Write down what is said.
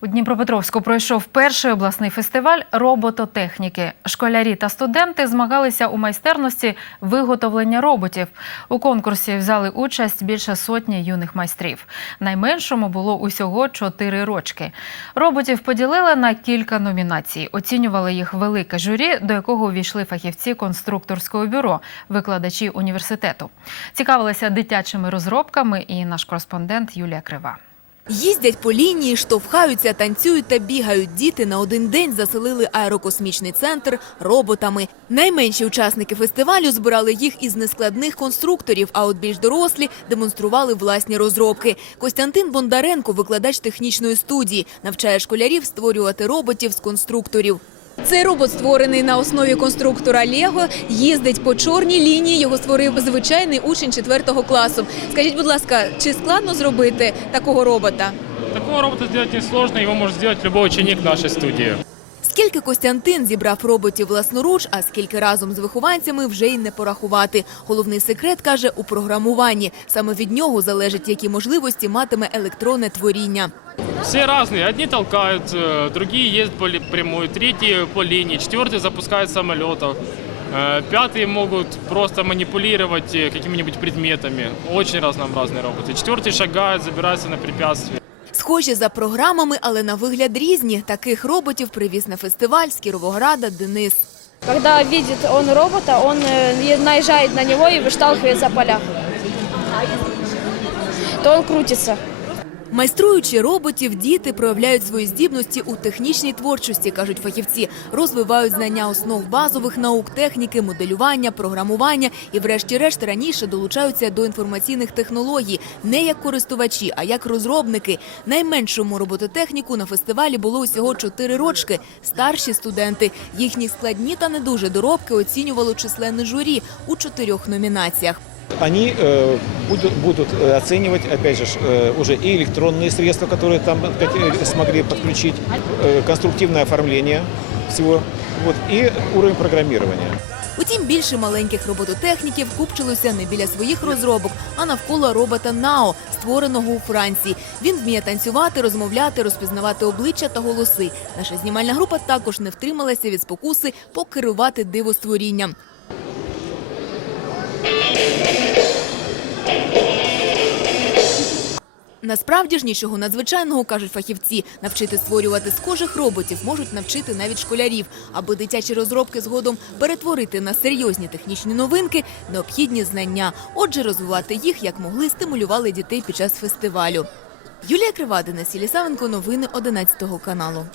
У Дніпропетровську пройшов перший обласний фестиваль робототехніки. Школярі та студенти змагалися у майстерності виготовлення роботів. У конкурсі взяли участь більше сотні юних майстрів. Найменшому було усього чотири рочки. Роботів поділили на кілька номінацій. Оцінювали їх велике журі, до якого увійшли фахівці конструкторського бюро, викладачі університету. Цікавилися дитячими розробками і наш кореспондент Юлія Крива. Їздять по лінії, штовхаються, танцюють та бігають. Діти на один день заселили аерокосмічний центр роботами. Найменші учасники фестивалю збирали їх із нескладних конструкторів, а от більш дорослі демонстрували власні розробки. Костянтин Бондаренко, викладач технічної студії, навчає школярів створювати роботів з конструкторів. Цей робот створений на основі конструктора Лего, їздить по чорній лінії. Його створив звичайний учень 4 класу. Скажіть, будь ласка, чи складно зробити такого робота? Такого робота сделать несложно, его может сделать любой ученик нашей студии. Скільки Костянтин зібрав роботів власноруч, а скільки разом з вихованцями вже й не порахувати. Головний секрет каже у програмуванні. Саме від нього залежить, які можливості матиме електронне творіння. Все разные. Одни толкают, э, другие ездят по ли- прямой, третьи по линии, четвертые запускают самолетов. э, Пятые могут просто манипулировать э, какими-нибудь предметами. Очень разнообразные роботы. Четвертые шагают, забираются на препятствия. Схожі за програмами, але на вигляд різні. Таких роботів привіз на фестиваль з Кіровограда Денис. Когда видит он робота, он э, наезжает на него и выталкивает за поля. То он крутится. Майструючи роботів, діти проявляють свої здібності у технічній творчості, кажуть фахівці. Розвивають знання основ базових наук, техніки, моделювання, програмування і, врешті-решт, раніше долучаються до інформаційних технологій не як користувачі, а як розробники. Найменшому робототехніку на фестивалі було усього чотири рочки. Старші студенти. Їхні складні та не дуже доробки оцінювало численне журі у чотирьох номінаціях. Они э, будут, будут э, оценивать, опять же, ж, э, уже и электронные средства, которые там опять, э, смогли подключить, э, конструктивное оформление всего, вот, и уровень программирования. Утім, більше маленьких робототехніків купчилося не біля своїх розробок, а навколо робота Нао, створеного у Франції. Він вміє танцювати, розмовляти, розпізнавати обличчя та голоси. Наша знімальна група також не втрималася від спокуси покерувати дивостворінням. Насправді ж нічого надзвичайного, кажуть фахівці. Навчити створювати схожих роботів можуть навчити навіть школярів. Аби дитячі розробки згодом перетворити на серйозні технічні новинки, необхідні знання. Отже, розвивати їх, як могли, стимулювали дітей під час фестивалю. Юлія Кривадина, Сілісавенко, новини 11 каналу.